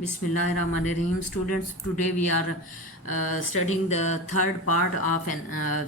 Bismillahirrahmanirrahim. Students, today we are studying the third part of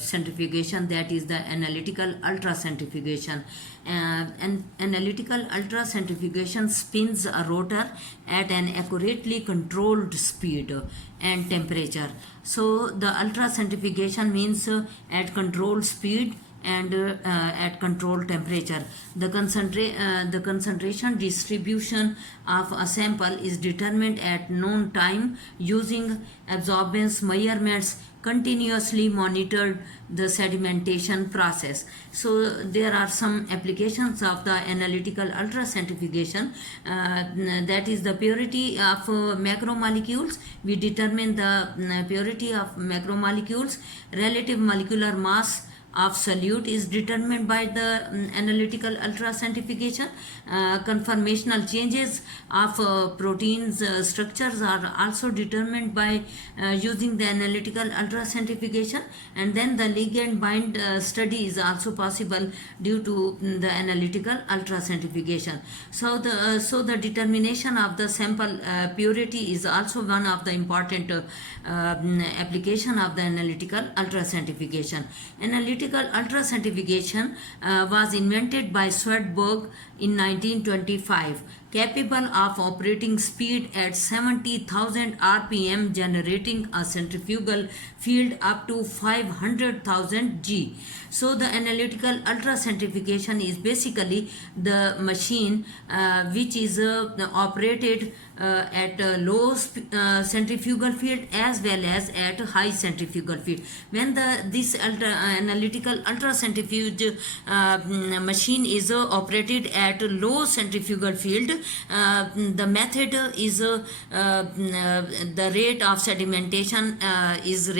centrifugation, that is the analytical ultracentrifugation. An analytical ultracentrifugation spins a rotor at an accurately controlled speed and temperature. So the ultracentrifugation means at controlled speed and at controlled temperature. The concentration distribution of a sample is determined at known time using absorbance measurements continuously monitored the sedimentation process. So there are some applications of the analytical ultracentrifugation, that is the purity of macromolecules. We determine the purity of macromolecules. Relative molecular mass of solute is determined by the analytical ultracentrifugation. Conformational changes of proteins structures are also determined by using the analytical ultracentrifugation, and then the ligand bind study is also possible due to the analytical ultracentrifugation. So the determination of the sample purity is also one of the important application of the analytical ultracentrifugation. Analytical ultracentrifugation was invented by Swedberg in 1925, capable of operating speed at 70,000 rpm, generating a centrifugal field up to 500,000 G. So the analytical ultracentrifugation is basically the machine which is operated at a low centrifugal field as well as at high centrifugal field. When this analytical ultracentrifuge machine is operated at low centrifugal field, the method is the rate of sedimentation is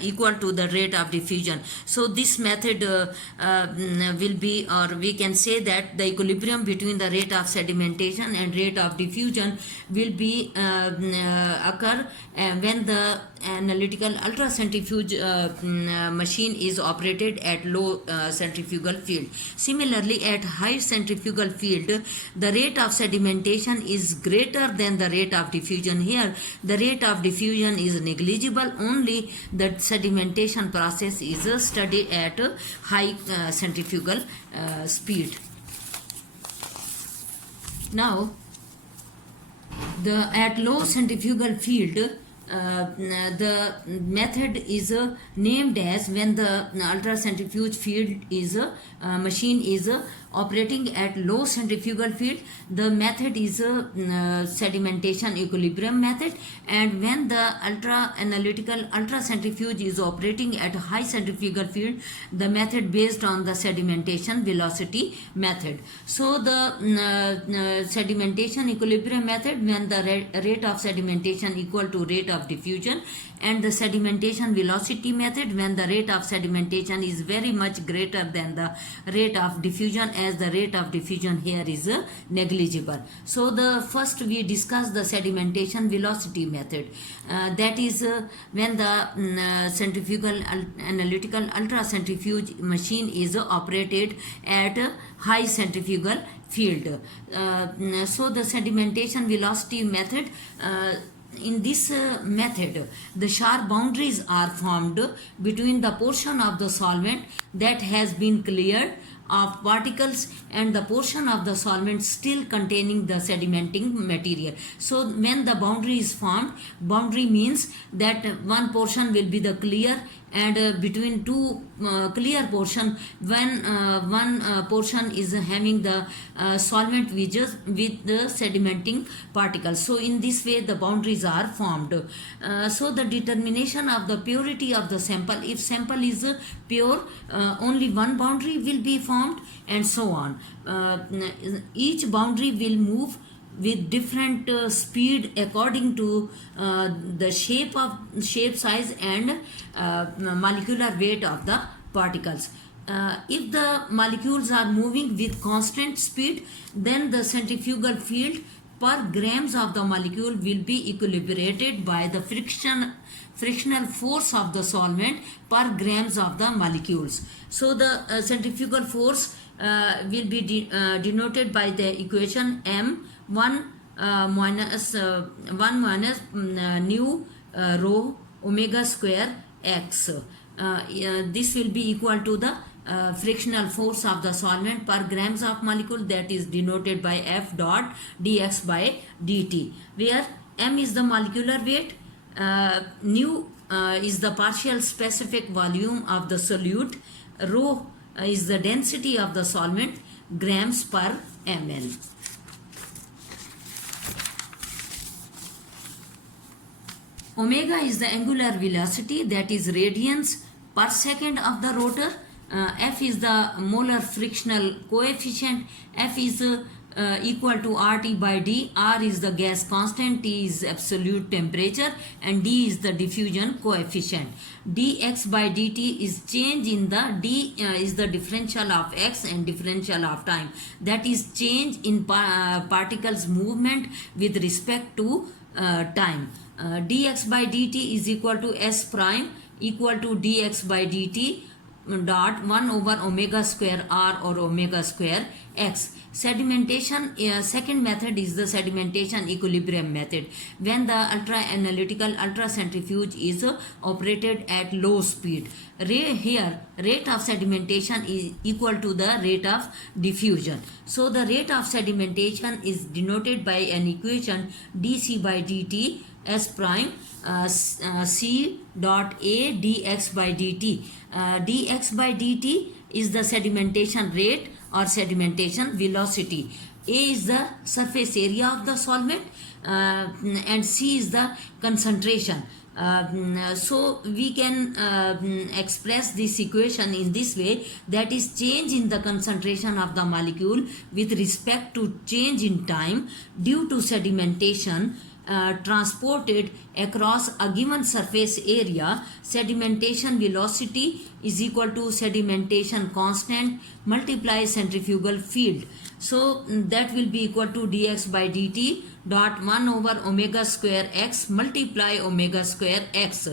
equal to the rate of diffusion. So this method will be, or we can say that the equilibrium between the rate of sedimentation and rate of diffusion will be occur when the analytical ultracentrifuge machine is operated at low centrifugal field. Similarly, at high centrifugal field, the rate of sedimentation is greater than the rate of diffusion. Here, the rate of diffusion is negligible, only the sedimentation process is studied at high centrifugal speed. Now, at low centrifugal field, the method is named as, when the ultracentrifuge field is machine is operating at low centrifugal field, the method is sedimentation equilibrium method, and when the analytical ultracentrifuge is operating at high centrifugal field, the method based on the sedimentation velocity method. So the sedimentation equilibrium method, when the rate of sedimentation equal to rate of diffusion, and the sedimentation velocity method, when the rate of sedimentation is very much greater than the rate of diffusion, as the rate of diffusion here is negligible. So the first we discuss the sedimentation velocity method, that is when the centrifugal analytical ultracentrifuge machine is operated at high centrifugal field. So the sedimentation velocity method, in this method, the sharp boundaries are formed between the portion of the solvent that has been cleared of particles and the portion of the solvent still containing the sedimenting material. So when the boundary is formed, boundary means that one portion will be the clear, and between two clear portion, when one portion is having the solvent with the sedimenting particles. So in this way the boundaries are formed. So the determination of the purity of the sample, if sample is pure, only one boundary will be formed, and so on. Each boundary will move with different speed according to the shape, size, and molecular weight of the particles. If the molecules are moving with constant speed, then the centrifugal field per grams of the molecule will be equilibrated by the frictional force of the solvent per grams of the molecules. So the centrifugal force will be denoted by the equation M1 minus 1 minus nu rho omega square x. This will be equal to the frictional force of the solvent per grams of molecule, that is denoted by F dot dx by dt, where m is the molecular weight, nu is the partial specific volume of the solute, rho is the density of the solvent, grams per ml. Omega is the angular velocity, that is radians per second of the rotor. F is the molar frictional coefficient. F is equal to RT by D. R is the gas constant, T is absolute temperature, and D is the diffusion coefficient. dx by dt is change in the d is the differential of x and differential of time, that is change in particles movement with respect to time. Dx by dt is equal to s prime equal to dx by dt dot 1 over omega square r or omega square x. Sedimentation, second method is the sedimentation equilibrium method, when the analytical ultracentrifuge is operated at low speed. Here rate of sedimentation is equal to the rate of diffusion. So the rate of sedimentation is denoted by an equation dc by dt s prime c dot a dx by dt. Dx by dt is the sedimentation rate or sedimentation velocity. A is the surface area of the solvent and C is the concentration. So we can express this equation in this way, that is change in the concentration of the molecule with respect to change in time due to sedimentation transported across a given surface area. Sedimentation velocity is equal to sedimentation constant multiply centrifugal field. So that will be equal to dx by dt dot 1 over omega square x multiply omega square x.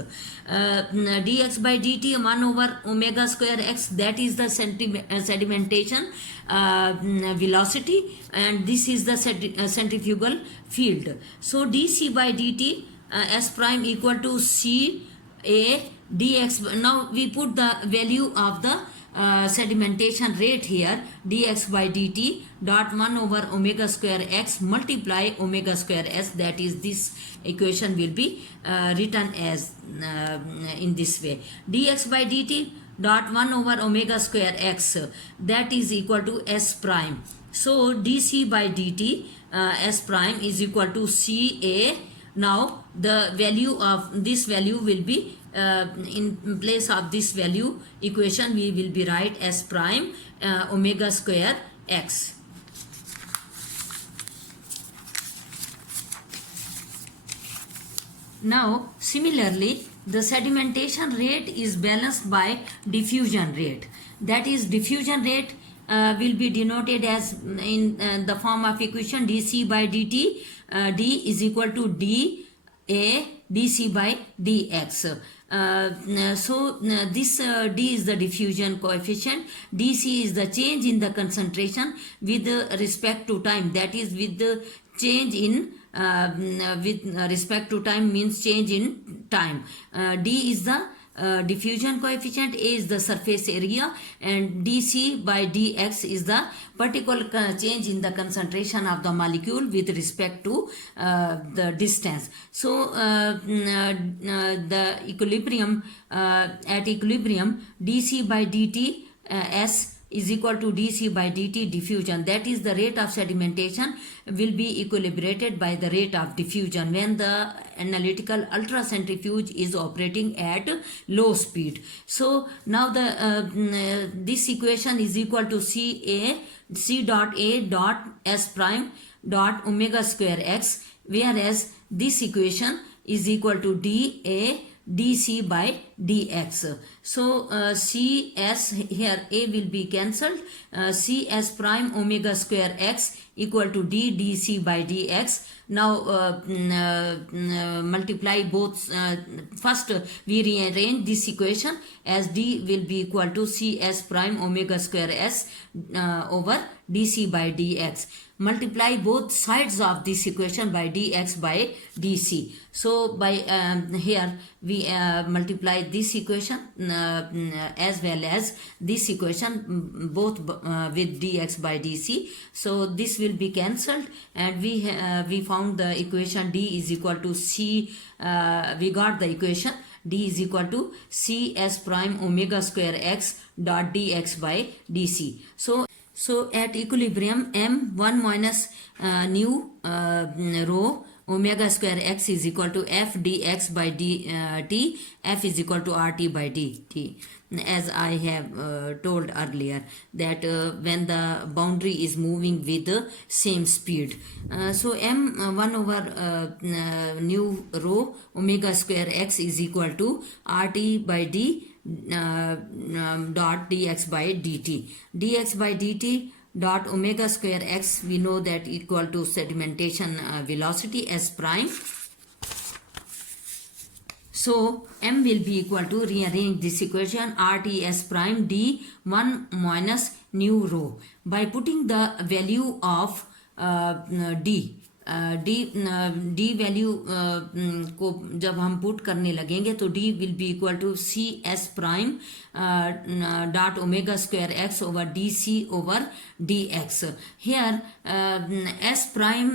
Dx by dt 1 over omega square x, that is the sedimentation velocity, and this is the centrifugal field. So dc by dt s prime equal to c a dx. Now we put the value of the sedimentation rate here, dx by dt dot 1 over omega square x multiply omega square s, that is this equation will be written as in this way, dx by dt dot 1 over omega square x, that is equal to s prime. So dc by dt s prime is equal to ca. Now the value of this value will be in place of this value equation we will be write s prime omega square x. Now similarly the sedimentation rate is balanced by diffusion rate, that is diffusion rate will be denoted as in the form of equation dc by dt d is equal to d a dc by dx. So this d is the diffusion coefficient, dc is the change in the concentration with respect to time, that is with the change in with respect to time means change in time. D is the diffusion coefficient, A is the surface area, and dc by dx is the particular change in the concentration of the molecule with respect to the distance. So the equilibrium at equilibrium dc by dt s is equal to dc by dt diffusion, that is the rate of sedimentation will be equilibrated by the rate of diffusion when the analytical ultracentrifuge is operating at low speed. So now the this equation is equal to c dot a dot s prime dot omega square x, whereas this equation is equal to d a dc by dx. So Cs here A will be cancelled. Cs prime omega square x equal to d dc by dx. Now multiply both. First we rearrange this equation as d will be equal to Cs prime omega square s over dc by dx. Multiply both sides of this equation by dx by dc. So by here we multiply this equation as well as this equation both with dx by dc. So this will be cancelled, and we found the equation d is equal to c. We got the equation d is equal to cs prime omega square x dot dx by dc. So at equilibrium m1 minus nu rho omega square x is equal to f dx by dt. F is equal to rt by dt, as I have told earlier that when the boundary is moving with the same speed. So m1 over nu rho omega square x is equal to rt by d dot dx by dt. Dx by dt dot omega square x, we know that equal to sedimentation velocity s prime. So m will be equal to, rearrange this equation, rts prime d 1 minus nu rho. By putting the value of d value को जब हम put करने लगेंगे तो d will be equal to c s prime dot omega square x over d c over d x. Here s prime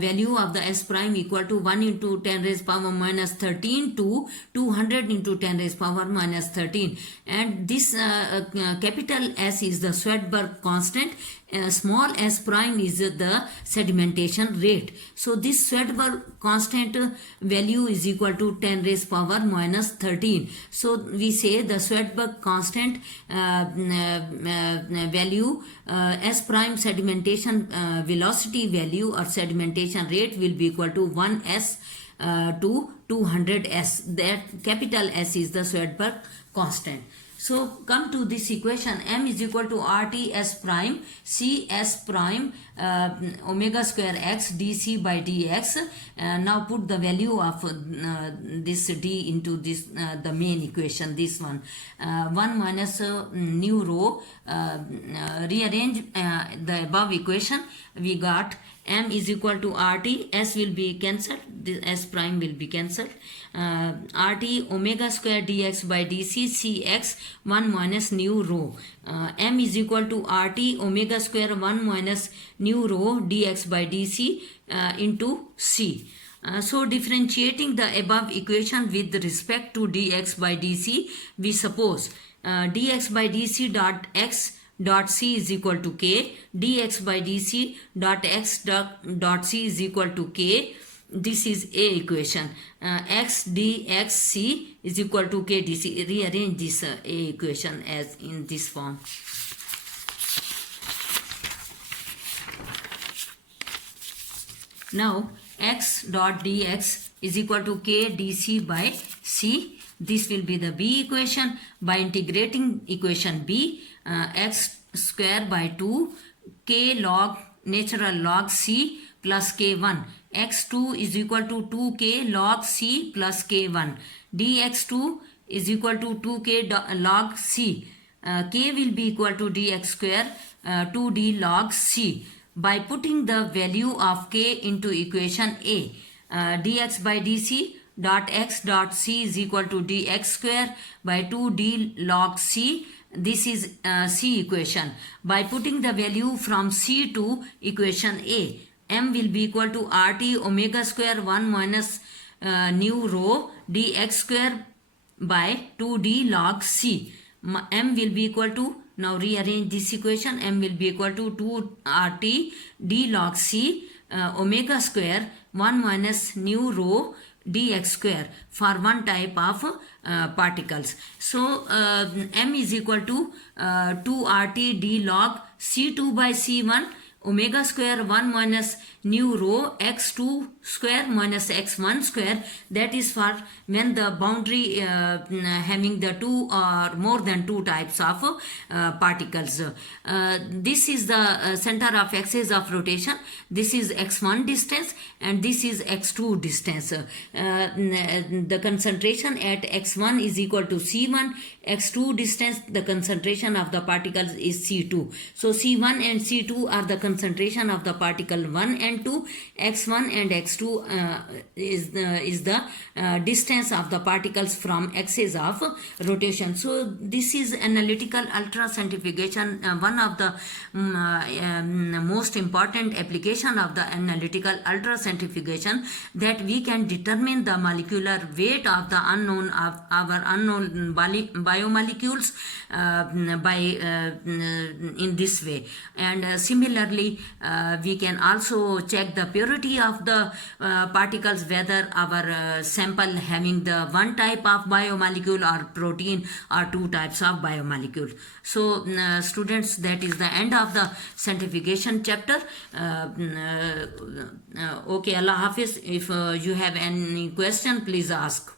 value of the s prime equal to 1 into 10 raised power minus 13 to 200 into 10 raised power minus 13, and this capital S is the Swedberg constant. Small s prime is the sedimentation rate. So this Swedberg constant value is equal to 10 raised power minus 13. So we say the Swedberg constant value s prime sedimentation velocity value or sedimentation rate will be equal to 1s to 200s. That capital S is the Swedberg constant. So come to this equation, m is equal to rt s prime c s prime omega square x dc by dx. Now put the value of this d into this the main equation, this one, 1 minus nu rho. Rearrange the above equation. We got m is equal to rt, s will be cancelled, this s prime will be cancelled, rt omega square dx by dc cx 1 minus nu rho. M is equal to rt omega square 1 minus nu rho dx by dc into c. So differentiating the above equation with respect to dx by dc, we suppose dx by dc dot x dot c is equal to k, dx by dc dot x dot c is equal to k. This is a equation. X dx c is equal to k dc. Rearrange this a equation as in this form. Now x dot dx is equal to k dc by c. This will be the b equation. By integrating equation b, x square by 2 k log natural log c plus k1, x2 is equal to 2k log c plus k1, dx2 is equal to 2k log c, k will be equal to dx square 2d log c. By putting the value of k into equation a, dx by dc dot x dot c is equal to dx square by 2d log c. This is c equation. By putting the value from c to equation a, m will be equal to rt omega square 1 minus nu rho dx square by 2d log c. M will be equal to, now rearrange this equation, m will be equal to 2rt d log c omega square 1 minus nu rho dx square for one type of particles. So m is equal to 2rt d log c2 by c1 omega square 1 minus nu rho x2 square minus x1 square, that is for when the boundary having the two or more than two types of particles. This is the center of axis of rotation. This is x1 distance and this is x2 distance. The concentration at x1 is equal to c1, x2 distance, the concentration of the particles is c2. So c1 and c2 are the concentration of the particle 1 and 2. x1 and x2 is the distance of the particles from axis of rotation. So this is analytical ultracentrifugation, one of the most important application of the analytical ultracentrifugation, that we can determine the molecular weight of the unknown of our unknown biomolecules in this way. And similarly we can also check the purity of the particles, whether our sample having the one type of biomolecule or protein or two types of biomolecule. So students, that is the end of the centrifugation chapter. Okay, Allah Hafiz. If you have any question, please ask.